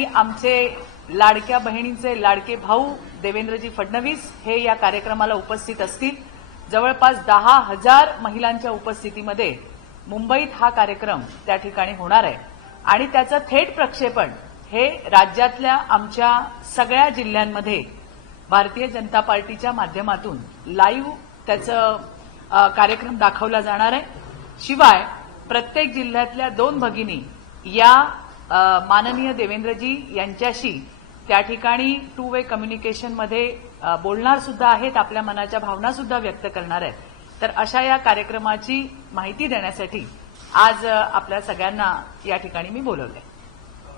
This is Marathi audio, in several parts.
ठिकाणी आमचे लाडक्या बहिणींचे लाडके भाऊ देवेंद्रजी फडणवीस हे या कार्यक्रमाला उपस्थित असतील। जवळपास 10,000 महिलांच्या उपस्थितीमध्ये मुंबईत हा कार्यक्रम त्या ठिकाणी होणार आहे आणि त्याचं थेट प्रक्षेपण हे राज्यातल्या आमच्या सगळ्या जिल्ह्यांमध्ये भारतीय जनता पार्टीच्या माध्यमातून लाईव्ह त्याचं कार्यक्रम दाखवला जाणार आहे। शिवाय प्रत्येक जिल्ह्यातल्या 2 भगिनी या माननीय देवेंद्रजी यांच्याशी त्या ठिकाणी 2 वे कम्युनिकेशनमध्ये बोलणार सुद्धा आहेत, आपल्या मनाच्या भावना सुद्धा व्यक्त करणार आहेत। तर अशा या कार्यक्रमाची माहिती देण्यासाठी आज आपल्या सगळ्यांना या ठिकाणी मी बोलवले।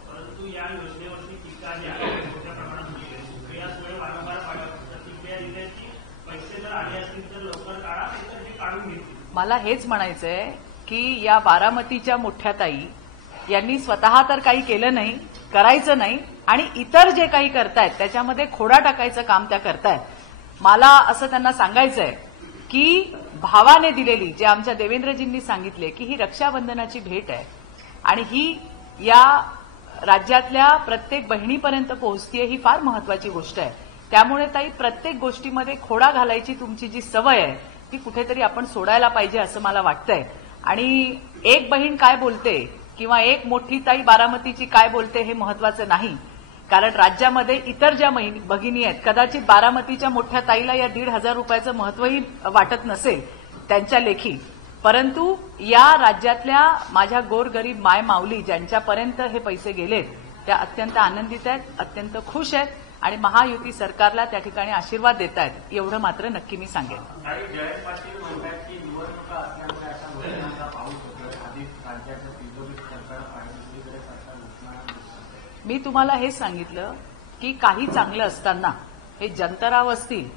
परंतु या योजनेवरती टीका जी आहे मोठ्या प्रमाणात होती आहे, यामुळे वारंवार प्रतिक्रिया दिल्या की पैसे जर आले असतील तर लवकर काढा, नाहीतर हे काढून घेतील। मला हेच म्हणायचंय की या बारामतीच्या मोठ्या ताई यांनी स्वतः तर काही केलं नाही, करायचं नाही आणि इतर जे काही करतायत त्याच्यामध्ये खोडा टाकायचं काम त्या करतायत। मला असं त्यांना सांगायचंय की भावाने दिलेली, जे आमच्या देवेंद्रजींनी सांगितले की ही रक्षाबंधनाची भेट आहे आणि ही या राज्यातल्या प्रत्येक बहिणीपर्यंत पोहोचतेय, ही फार महत्वाची गोष्ट आहे। त्यामुळे ताई प्रत्येक गोष्टीमध्ये खोडा घालायची तुमची जी सवय आहे ती कुठेतरी आपण सोडायला पाहिजे असं मला वाटतंय। आणि एक बहीण काय बोलते किंवा एक मोठी ताई बारामतीची काय बोलते हे महत्वाचं नाही, कारण राज्यामध्ये इतर ज्या भगिनी आहेत कदाचित बारामतीच्या मोठ्या ताईला या 1,500 रुपयाचं महत्वही वाटत नसेल त्यांच्या लेखी, परंतु या राज्यातल्या माझ्या गोरगरीब माय माऊली ज्यांच्यापर्यंत हे पैसे गेलेत त्या अत्यंत आनंदित आहेत, अत्यंत खुश आहेत आणि महायुती सरकारला त्या ठिकाणी आशीर्वाद देत आहेत, एवढं मात्र नक्की मी सांगेन। मी तुम्हाला हेच सांगितलं की काही चांगलं असताना हे जनता असतील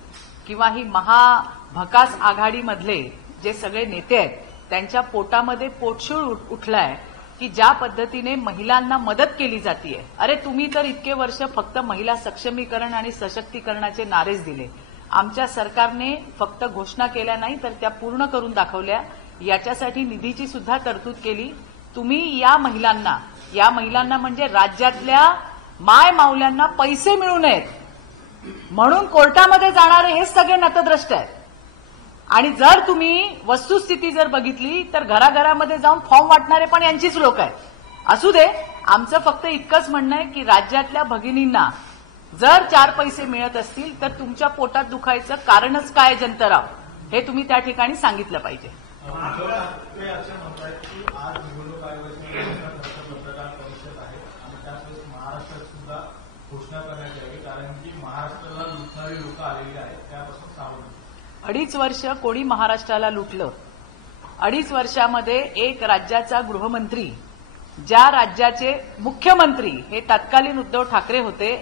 किंवा ही महाभकास आघाडीमधले जे सगळे नेते आहेत त्यांच्या पोटामध्ये पोटशूळ उठलाय की ज्या पद्धतीने महिलांना मदत केली जातीये। अरे तुम्ही तर इतके वर्ष फक्त महिला सक्षमीकरण आणि सशक्तीकरणाचे नारेच दिले, आमच्या सरकारने फक्त घोषणा केल्या नाही तर त्या पूर्ण करून दाखवल्या। याच्यासाठी निधीची सुद्धा तरतूद केली। तुम्ही या महिलांना म्हणजे राज्यातल्या माय माऊल्यांना पैसे मिळू नयेत म्हणून कोर्टामध्ये जाणारे हे सगळे नतद्रष्ट आहेत। आणि जर तुम्ही वस्तुस्थिती जर बघितली तर घराघरामध्ये जाऊन फॉर्म वाटणारे पण यांचीच लोक आहेत। असू दे, आमचं फक्त इतकंच म्हणणं आहे की राज्यातल्या भगिनींना जर 4 पैसे मिळत असतील तर तुमच्या पोटात दुखायचं कारणच काय जनताराव, हे तुम्ही त्या ठिकाणी सांगितलं पाहिजे। घोषणा करण्यात यावी कारण की महाराष्ट्राला लुटणारी लोक आलेली आहेत, त्यापासून सावध। 2.5 वर्ष कोणी महाराष्ट्राला लुटलं? 2.5 वर्षामध्ये एक राज्याचा गृहमंत्री, ज्या राज्याचे मुख्यमंत्री हे तत्कालीन उद्धव ठाकरे होते,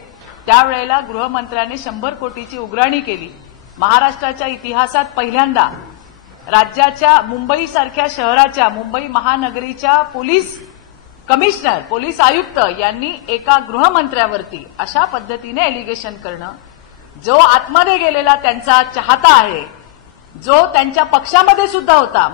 त्यावेळेला गृहमंत्र्याने 100 कोटीची उघराणी केली। महाराष्ट्राच्या इतिहासात पहिल्यांदा राज्याच्या मुंबईसारख्या शहराच्या, मुंबई महानगरीच्या पोलीस कमिशनर, पोलीस आयुक्त यांनी एका गृहमंत्र्यावरती अशा पद्धतीने एलिगेशन करणं, जो आतमध्ये गेलेला त्यांचा चाहता आहे, जो त्यांच्या पक्षामध्ये सुद्धा होता,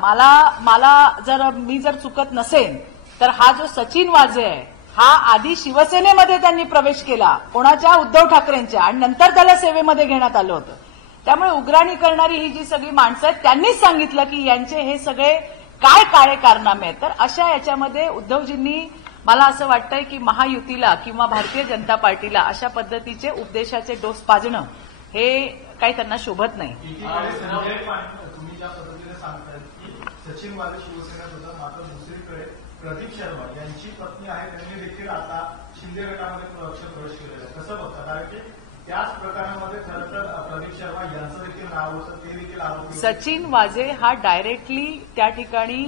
मी जर चुकत नसेन तर हा जो सचिन वाझे आहे हा आधी शिवसेनेमध्ये त्यांनी प्रवेश केला, कोणाच्या? उद्धव ठाकरेंच्या, आणि नंतर त्याला सेवेमध्ये घेण्यात आलं होतं। त्यामुळे उघराणी करणारी ही जी सगळी माणसं आहेत त्यांनीच सांगितलं की यांचे हे सगळे काय काळे कारनामे आहेत। तर अशा याच्यामध्ये उद्धवजींनी, मला असं वाटतंय की महायुतीला किंवा भारतीय जनता पार्टीला अशा पद्धतीचे उपदेशाचे डोस पाजणं हे काही त्यांना शोभत नाही। तुम्ही ज्या पद्धतीने सांगताय की सचिन वाझे शिवसेनेत होता, मात्र दुसरीकडे प्रदीप शर्मा यांची पत्नी आहे, त्यांनी देखील आता शिंदे गटामध्ये प्रवेश केलेला आहे, कसं बघता? कारण की त्याच प्रकारामध्ये खरं तर प्रदीप शर्मा यांचं देखील नाव होतं, ते देखील आरोपी। सचिन वाझे हा डायरेक्टली त्या ठिकाणी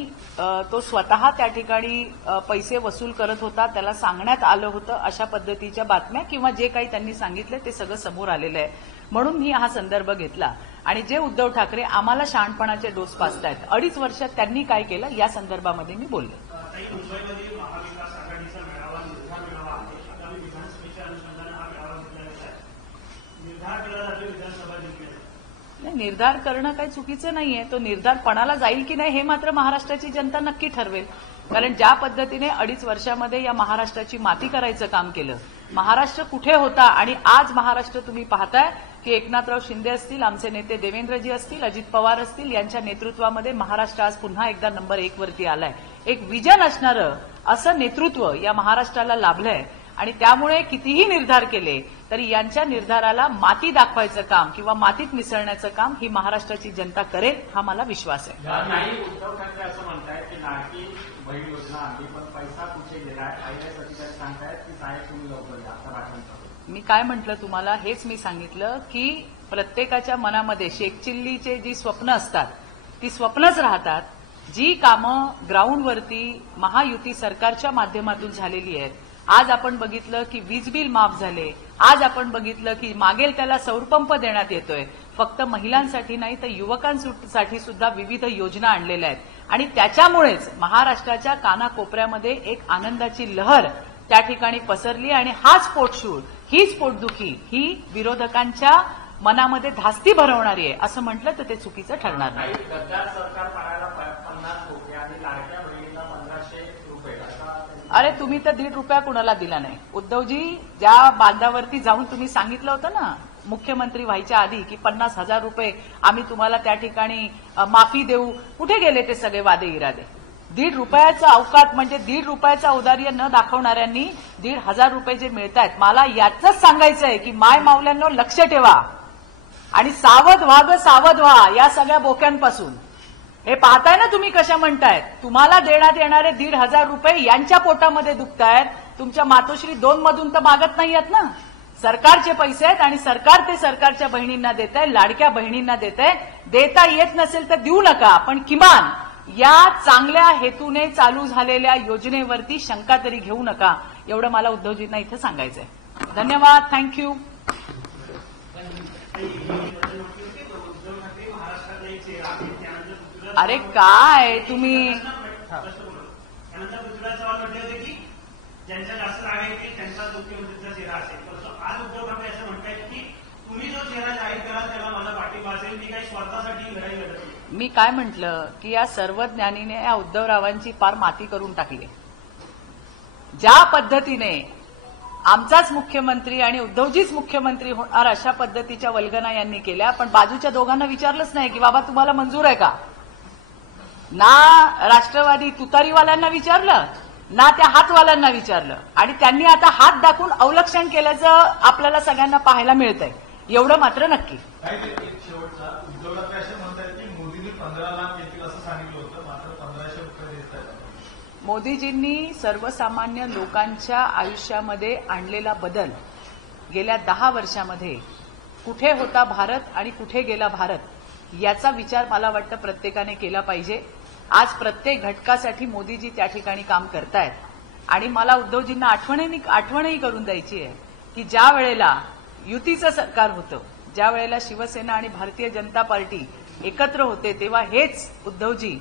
तो स्वतः त्या ठिकाणी पैसे वसूल करत होता, त्याला सांगण्यात आलं होतं अशा पद्धतीच्या बातम्या किंवा जे काही त्यांनी सांगितलं ते सगळं समोर आलेलं आहे, म्हणून मी हा संदर्भ घेतला। आणि जे उद्धव ठाकरे आम्हाला शहाणपणाचे डोस पाजतायत, 2.5 वर्षात त्यांनी काय केलं या संदर्भामध्ये मी बोलले। मुंबईमध्ये महाविकास आघाडीचा मेळावा आहे, आगामी विधानसभेच्या अनुषंगाने हा मेळावा घेतला जात आहे, निर्धार केला जातो विधानसभा जिंकण्याचा। नाही, निर्धार करणं काही चुकीचं नाहीये, तो निर्धार पणाला जाईल की नाही हे मात्र महाराष्ट्राची जनता नक्की ठरवेल। कारण ज्या पद्धतीने 2.5 वर्षामध्ये या महाराष्ट्राची माती करायचं काम केलं, महाराष्ट्र कुठे होता आणि आज महाराष्ट्र तुम्ही पाहताय की एकनाथराव शिंदे असतील, आमचे नेते देवेंद्रजी असतील, अजित पवार असतील, यांच्या नेतृत्वामध्ये महाराष्ट्र आज पुन्हा एकदा नंबर 1 वरती आलाय. एक विजन असणारं असं नेतृत्व या महाराष्ट्राला लाभलंय आणि त्यामुळे कितीही निर्धार केले तरी यांच्या निर्धाराला माती दाखवायचं काम किंवा मातीत मिसळण्याचं काम ही महाराष्ट्राची जनता करेल, हा मला विश्वास आहे. नाही, उद्धव ठाकरे असं म्हणतायत की लाडकी बहीण योजना आणली पण पैसा कुठे गेलाय, IAS अधिकारी सांगतायत की साहेब तुम्ही लवकर या, आता भाषण करू. मी काय म्हटलं तुम्हाला, हेच मी सांगितलं की प्रत्येकाच्या मनामध्ये शेखचिल्लीचे जी स्वप्न असतात ती स्वप्नच राहतात. जी कामं ग्राउंडवरती महायुती सरकारच्या माध्यमातून झालेली आहेत, आज आपण बघितलं की वीज बिल माफ झाले, आज आपण बघितलं की मागेल त्याला सौरपंप देण्यात येतोय. फक्त महिलांसाठी नाही तर युवकांसाठी सुद्धा विविध योजना आणलेल्या आहेत आणि त्याच्यामुळेच महाराष्ट्राच्या कानाकोपऱ्यामध्ये एक आनंदाची लहर त्या ठिकाणी पसरली आणि हाच पोटशूळ, हीच पोटदुखी ही विरोधकांच्या मनामध्ये धास्ती भरवणारी आहे असं म्हटलं तर ते चुकीचं ठरणार नाही. गद्दार सरकार पाडायला 50 कोटी आणि लाडक्या बहिणींना 1500 रुपये. अरे तुम्ही तर ₹1.5 कुणाला दिला नाही. उद्धवजी, ज्या बांधावरती जाऊन तुम्ही सांगितलं होतं ना मुख्यमंत्री व्हायच्या आधी की 50,000 रुपये आम्ही तुम्हाला त्या ठिकाणी माफी देऊ, कुठे गेले ते सगळे वादे इरादे? ₹1.5 अवकात म्हणजे ₹1.5 औदार्य न दाखवणाऱ्यांनी 1,500 रुपये जे मिळतायत, मला याचंच सांगायचं आहे की माय मावल्यांनो लक्ष ठेवा आणि सावध व्हा ग सावध व्हा या सगळ्या बोक्यांपासून. हे पाहताय ना तुम्ही कशा म्हणतायत, तुम्हाला देण्यात येणारे 1,500 रुपये यांच्या पोटामध्ये दुखतायत, तुमच्या मातोश्री 2 मधून तर मागत नाहीयेत ना. सरकारचे पैसे आहेत आणि सरकार ते सरकारच्या बहिणींना देत आहे, लाडक्या बहिणींना देत आहे. देता येत नसेल तर देऊ नका, पण किमान या चांगल्या हेतूने चालू झालेल्या योजनेवरती शंका तरी घेऊ नका, एवढं मला उद्धवजींना इथं सांगायचंय. धन्यवाद, थँक्यू. अरे काय तुम्ही त्यानंतर पृथ्वीराज चव्हाण म्हटले होते की ज्यांच्या जास्त जागा आहे की त्यांचा मुख्यमंत्रीचा चेहरा असेल. आज उद्धव ठाकरे असं म्हणतायत की तुम्ही जो चेहरा जाहीर कराल त्याला माझा पाठिंबा असेल, मी काही स्वतःसाठी लढाई लढत नाही. मी काय म्हटलं की या सर्व ज्ञानीने या उद्धवरावांची पार माती करून टाकली. ज्या पद्धतीने आमचाच मुख्यमंत्री आणि उद्धवजीच मुख्यमंत्री होणार अशा पद्धतीच्या वल्गना यांनी केल्या, पण बाजूच्या दोघांना विचारलंच नाही की बाबा तुम्हाला मंजूर आहे का. ना राष्ट्रवादी तुतारीवाल्यांना विचारलं ना त्या हातवाल्यांना विचारलं आणि त्यांनी आता हात दाखवून अवलक्षण केल्याचं आपल्याला सगळ्यांना पाहायला मिळतंय, एवढं मात्र नक्की. शेवटचा, उद्धव ठाकरे असे म्हणतात की मोदींनी 15 लाख येतील असं सांगितलं होतं, मात्र 1500 रुपये देत आहेत. मोदीजींनी सर्वसामान्य लोकांच्या आयुष्यामध्ये आणलेला बदल गेल्या 10 वर्षामध्ये कुठे होता भारत आणि कुठे गेला भारत याचा विचार मला वाटतं प्रत्येकाने केला पाहिजे. आज प्रत्येक घटकासाठी मोदीजी त्या ठिकाणी काम करतायत आणि मला उद्धवजींना आठवणही करून द्यायची आहे की ज्या वेळेला युतीचं सरकार होतं, ज्या वेळेला शिवसेना आणि भारतीय जनता पार्टी एकत्र होते, तेव्हा हेच उद्धवजी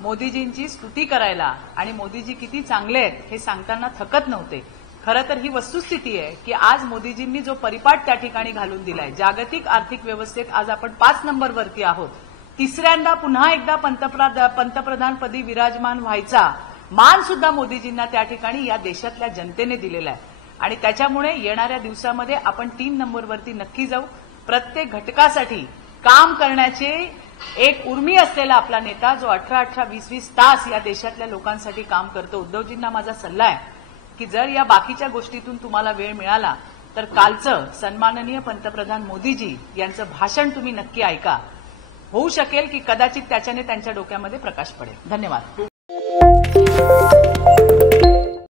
मोदीजींची स्तुती करायला आणि मोदीजी किती चांगले आहेत हे सांगताना थकत नव्हते. खरं तर ही वस्तुस्थिती आहे की आज मोदीजींनी जो परिपाठ त्या ठिकाणी घालून दिलाय, जागतिक आर्थिक व्यवस्थेत आज आपण 5 नंबरवरती आहोत. तिसऱ्यांदा पुन्हा एकदा पंतप्रधानपदी विराजमान व्हायचा मान सुद्धा मोदीजींना त्या ठिकाणी या देशातल्या जनतेने दिलेला आहे आणि त्याच्यामुळे येणाऱ्या दिवसामध्ये आपण 3 नंबरवरती नक्की जाऊ. प्रत्येक घटकासाठी काम करण्याचे एक उर्मी असलेला आपला नेता जो 18-18, 20-20 तास या देशातल्या लोकांसाठी काम करतो. उद्धवजींना माझा सल्ला आहे की जर या बाकीच्या गोष्टीतून तुम्हाला वेळ मिळाला तर कालचं सन्माननीय पंतप्रधान मोदीजी यांचं भाषण तुम्ही नक्की ऐका. होऊ शकेल की कदाचित त्याच्याने त्यांच्या डोक्यामध्ये प्रकाश पडेल. धन्यवाद.